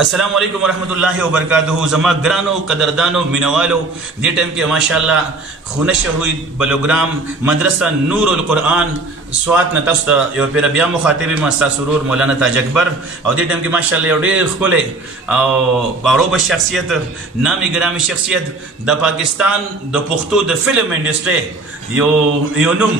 السلام علیکم ورحمۃ اللہ وبرکاتہ. زما ګرانو قدردانو مینوالو دې ټایم کې ماشاءالله خونه شهید بلوګرام مدرسه نور القرآن سوات نه تاسو ته یو پیر بیا مخاطب ما سرور مولانا تاج اکبر او دې ټایم کې ماشاءالله یو ډېر ښکلی او باروبه شخصیت نامي ګرامي شخصیت د پاکستان د پښتو د فلم انډسټري یو نوم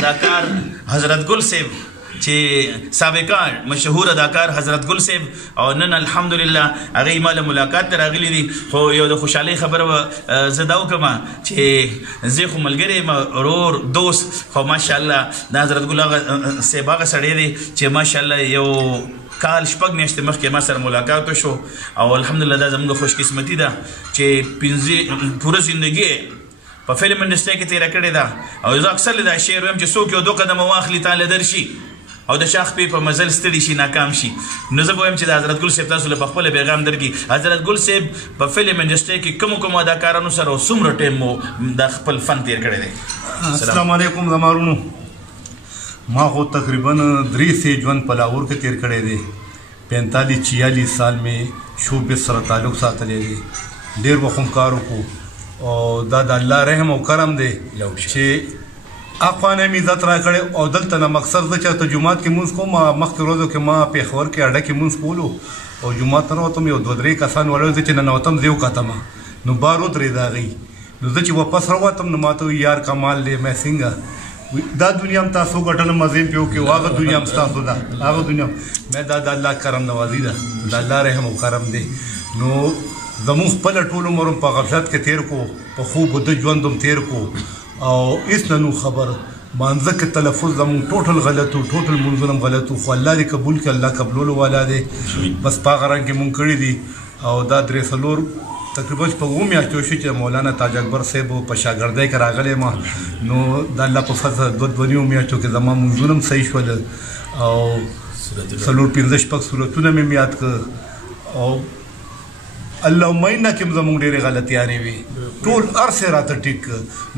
اداکار حضرت ګل صاحب چې سابقا مشهور اداکار حضرت ګل صاحب او نن الحمدلله هغه مال ملاقات ته راغلی دي. خو یو د خوشحالۍ خبره زه دا وکړم چې زه خو ملګری یم ورور دوست خو ماشاءالله د حضرت ګل صاحب هغه سړی دی چې ماشاءالله یو کال شپږ میاشتې مخکې ما سره ملاقات وشو او الحمدلله دا زموږ خوش قسمتي ده چې پوره زندګي په فلم انډسټري کې تېره کړې ده او زه اکثر دا شعر وایم چې څوک یو 2 قدمه واخلي تاله درشي او د شاخ په مزل ستړي شي ناکام شي. نو زه وایم چې د حضرت ګل صاحب تاسو له خپل پیغام درکې حضرت ګل صاحب په فلم انډسټري کې کوم اداکارانو سره څومره ټیم مو د خپل فن تیر کړی دی؟ السلام علیکم زمارونو. ما خو تقریبا 3 سے ژوند په لاهور کې تیر کړی دی. 45-46 سال مې شوبز سره تعلق ساتلی دی. ډېر وخت هم کار وکړو او دا د الله رحم او کرم دی چې اخوانه مې عزت را کړی او دلته نه مقصد زه چېرته جومات کې مونځ کوم. مخکې ورځو کې ما پېښور کې اډه کې مونځ کولو او جومات ته ننوتم یو 2-3 کسان ولاړ زه چې ننوتم زه یې وکتم نو بار ودرېد هغوی نو زه چې واپس راوتم نو ما ته وایي یار کمال دی مې څنګه دا دنیا هم تاسو ګټله مزې هم پې وکړې هغه دنیا هم ستاسو ده هغه دنیا مې دا د الله کرم نوازي ده د الله رحم او کرم دی. نو زمونږ خپله ټول عمر هم په غفلت کې تېر کړو په خوب د ژوند هم تېر کړو او هېڅ نه نو خبر مانځه کې تلفظ زمونږ ټوټل غلط و ټوټل مونځونه هم غلط و خو الله دې قبول کړي الله قبلولو والا دی. بس په هغه رنګ کې مونږ کړي دي او دا 3-4 تقریبا په 7 میاشتو شي چې مولانا تاج اکبر صاحب په شاګردۍ کې راغلی ما نو د الله په فضل 2 میاشتو کې زما مونځونه هم صحیح شول او 4-5 صورتونه مې یاد کړه او الله مینه کې زموږ ډېرې غلطیانې وي ټول ارسه راته ټیک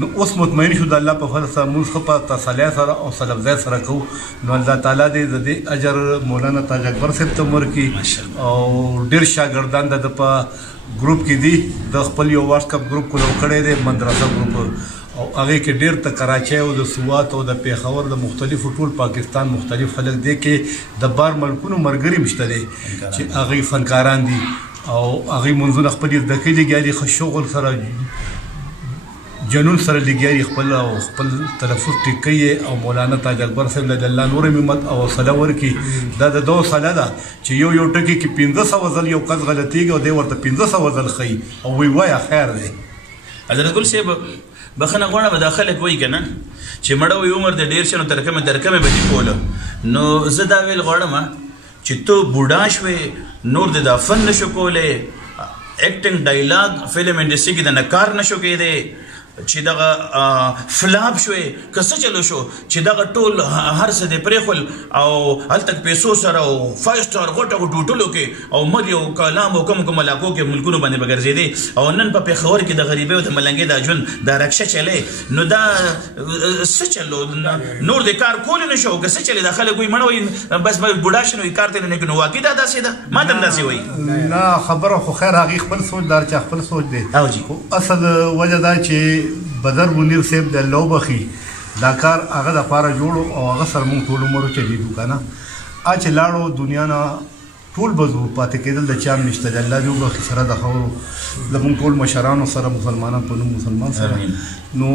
نو اوس مطمئن شو د الله په فضل سره موږ ښه په تسلی سره او سلبځای سره کوو نو الله تعالی دې د دې اجر مولانا تاج اکبر صاحب ته ورکړي او ډېر شاګردان د په ګروپ کې دي د خپل یو واټساپ ګروپ کولو کړی دی مدرسه ګروپ او هغې کې ډېر د کراچۍ او د سوات او د پېښور د مختلفو ټول پاکستان مختلف خلک دی کې د بار ملکونو ملګري هم شته دی چې هغوی فنکاران دي او هغوی منځونه خپل زده کړي لګیا دي ښه شغل سره جنون سره لګیا دي خپل او خپل تلفظ ټیک کوي او مولانا تاج اکبر صاحب له الله نور همت او حوصله ورکړي دا د 2 ساله ده چې یو ټکي کې 1500 ځل یو کس غلطېږي او دی ورته 1500 ځل ښیي او وایي وایه خیر دی. حضرت ګل صاحب بخښنه غواړم دا خلک وایي که نه چې مړه وایي عمر د ډېر شي نو تر کمې به دې کوله نو زه دا ویل غواړم چې ته بوډا شوې نور د دا فن نشو کولی ایکټنګ ډایلاګ فلم انډسټري کې د نه کار نشو کېدی چې دغه فلاپ شوې که څه چلو شو چې دغه ټول هر څه دې پرېښول او هلته پیسو سره او 5 سټار غوټه غوټولو کې او مر یو کلام او کوم علاقو کې ملکونو باندې به ګرځېدې او نن په پېښور کې د غریبۍ او د ملنګۍ دا ژوند دا رکشه چلی نو دا څه چلو نور د کار کولی نه شو که څه چلی دا خلک وایي مړه وایي بس بوډا شي نو کار ته نه کوي نو واقع دا داسې ده ما ته هم داسې وایي نه خبره خو خیر هغې خپل سوچ دار چې خپل سوچ دی خو اصل وجه دا چې بدر منیر صاحب د الله وبخي دا کار هغه دپاره جوړو او هغه سره موږ ټول عمر چلیدو که نه چې لاړو دنیا نه ټول به ځو پاتې کېدل د چا هم نشته د الله دې وبخي سره د خبرو زموږ ټول مشرانو سره مسلمانان په نوم مسلمان سره نو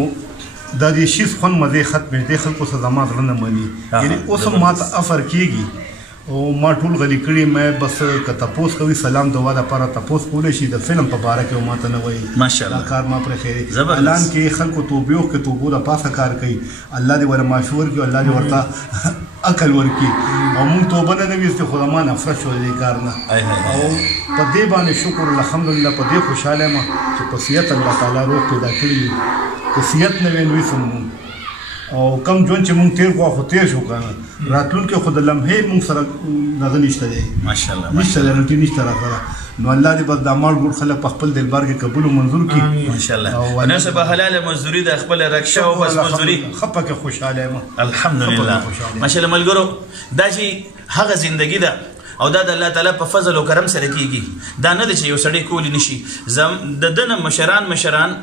دا دې شیز خوند مزې ختمې دې خلکو سره زما زړه نه مني یعنې اوس هم ما ته افر کېږي او ما ټول غلي کړي مې بس که تپوس کوي سلام دعا دپاره تپوس کولی شي د فلم په باره کې ما ته نه وایي دا کار ما پرې ښیي اعلان کې خلکو توبې وکړي توبو د پاسه کار کوي الله دې ورته معافي ورکړي الله دې ورته عقل ورکړي او مونږ توبه نه ویستې خو زما نفرت شو دې کار نه او په دې باندې شکر الحمدلله په دې خوشحاله یم چې په صحت الله تعالی روغ پیدا کړي که صحت نه وی نو هېڅ او کم ژوند چې مونږ تېر کړو خو تېر شو که نه راتلونکی خو د لمحې مونږ سره دغه نشته دی نشته ګارنټي نشته را سره نو الله دې بس دا مړ ګوډ خلک په خپل دلبر کې قبول او منظور کړي ماشاءالله نو به حلاله مزدوري د خپله رکشه او بس مزدوري ښه پکې خوشحاله یم الحمدلله ماشاءالله ملګرو دا چې هغه زندګي ده او دا د الله تعالی په فضل او کرم سره کیږي دا نه دی چې یو سړی کولی نشي د دنه مشران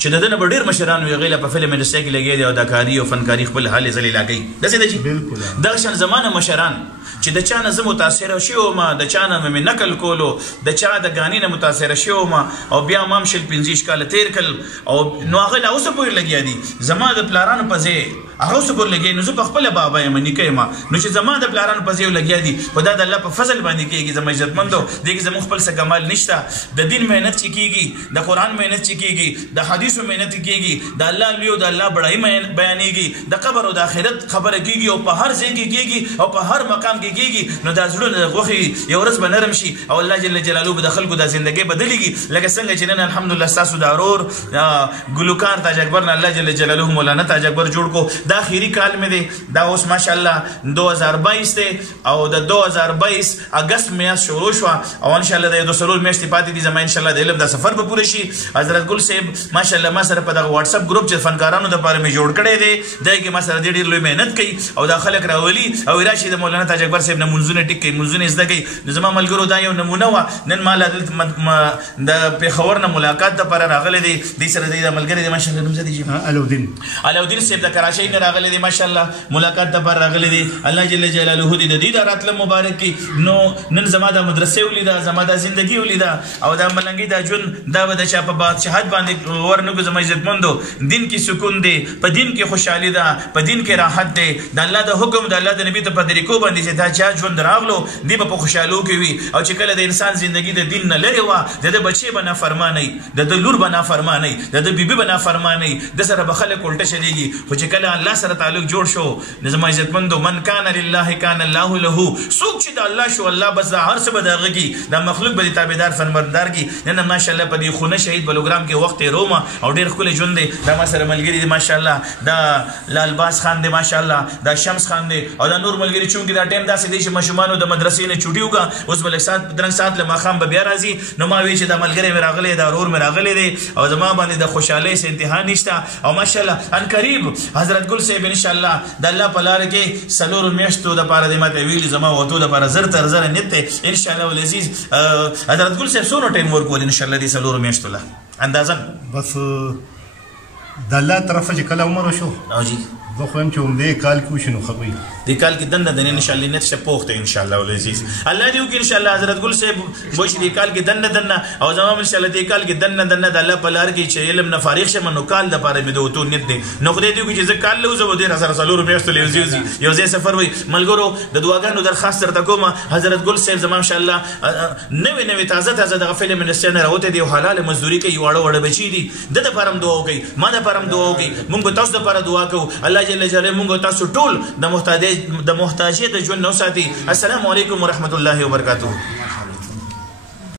چې د دنه ډېر مشران وي غیله په فلم انډسټري کې لګي دي او د کاری او فنکاری خپل حال ځلې لاګي داسې دی بالکل دا شان زمانه مشران چې د چا نه زه متاثره شوم د چا نه مې نقل کولو د چا د غاني نه متاثره شوم او بیا مام شل 15 کال تیر کل او نو هغه لا اوس پورې لګیا دي زما د پلارانو په ځای هغه اوس پورې لګي نو زه په خپل بابا یم نیکه یم نو چې زما د پلارانو په ځای لګیا دي خدای د الله په فضل باندې کېږي زما عزتمندو دغه زموږ خپل څه کمال نشته د دین مهنت چې کېږي د قران مهنت چې کېږي د حدیثو مهنت کېږي د الله لیو د الله بڑای بیانېږي د قبر او د آخرت خبره کېږي او په هر ځای کې کېږي او په هر مقام کې کېږي نو دا زړونه غوخي یو ورځ به نرم شي او الله جل جلاله به د خلکو د ژوندۍ بدلېږي لکه څنګه چې نن الحمدلله تاسو د اورور ګلوکار تاج اکبر نه الله جل جلاله مولانا تاج اکبر جوړ کو دا اخیری کال مې دی دا اوس ماشاءالله 2022 دی او د 2022 اگست میاشت شروع شو او ان شاء الله د 2 میاشتې پاتې دي زما ان شاء الله د علم د سفر به پوره شي حضرت ګل صاحب ماشاءالله ما سره په دغه واتس اپ ګروپ چې فنکارانو د لپاره مې جوړ کړی دی دای کې ما سره ډېر لوی مهنت کوي او دا خلک راولي او راشي د مولانا تاج اکبر صاحب نه منځونه ټیک کوي منځونه زده کوي زما ملګرو دا یو نمونه و نن مال د پیښور نه ملاقات د لپاره راغلی دی د سره د ملګری د ماشاءالله نوم زدي علودین صاحب د کراچۍ نه راغلی دی ماشاءالله ملاقات د لپاره راغلی دی الله جل جلاله دې د دې د راتله مبارک کی نو نن زما د مدرسې ولیدا زما د ژوندۍ ولیدا او د ملنګي د جون دا د چا په بادشاہت باندې ورنګو زما عزتمندو دین کې سکون دی په دین کې خوشحالي ده په دین کې راحت دی د الله د حکم د الله د نبی ته په طریقو باندې چې دا چا ژوند راغلو دی په خوشحالو کې وي او چې کله د انسان ژوندۍ د دین نه لري وا د بچي بنا فرمانی د لور بنا فرمانی د بیبي بنا فرمانی د سره بخله کولټه شریږي خو چې کله الله سره تعلق جوړ شو نظم عزتمندو من کان لله کان الله له سوق چې د الله شو الله بس هر څه بدغږي د مخلوق به تابعدار فرماندار کی نن ماشاءالله په دې خونه شهید بلوګرام کې وخت روما او ډیر خپل ژوند دی د ما سره ملګری دی ماشاءالله د لالباس خان دی ماشاءالله د شمس خان دی او د نور ملګری چونکی دا ټیم داسې دی چې مشمانو د مدرسې نه چوټیو کا اوس بل سات درنګ سات له مخام به بیا راځي نو ما وی چې د ملګری مې راغلی دا ورور مې راغلی دی او زما باندې د خوشاله سه انتها نشته او ماشاءالله ان قریب حضرت ګل صاحب ان شاء الله د الله په لار کې سلور میاشتو د پاره د ماته ویلي زما وته د پاره زر تر زر نته ان شاء الله ولعزیز حضرت ګل صاحب سونو ټیم ورکول ان شاء الله د سلور میاشتو له اندازا بس د الله طرفه چې کله عمر شو او جی زه خو هم چې عمدې کال کې وشي نو خبري د کال کې دنه د ان شاء الله نت شپوخته ان شاء الله ولعزیز الله دې وکړي ان شاء الله حضرت ګل صاحب وشي د کال کې دنه او زموږ ان شاء الله د کال کې دنه د الله په لار کې چې علم نه فارغ شمه نو کال د پاره مې دوه تو نت دي نو خدای دې وکړي چې زه کال له زو د رسول الله میاشتو له یو ځای سفر وي ملګرو د دعاګانو درخواست درته کوم حضرت ګل صاحب زموږ ان شاء الله نوې تازه د فلم انډسټري نه راوته دی حلال مزدوري کوي وړه بچی دي د لپاره دعا کوي ما د لپاره دعا کوي مونږ تاسو د لپاره دعا کوو الله جل جلاله مونږ تاسو ټول د محتاجې د ژوند نو ساتي السلام علیکم ورحمت الله وبرکاته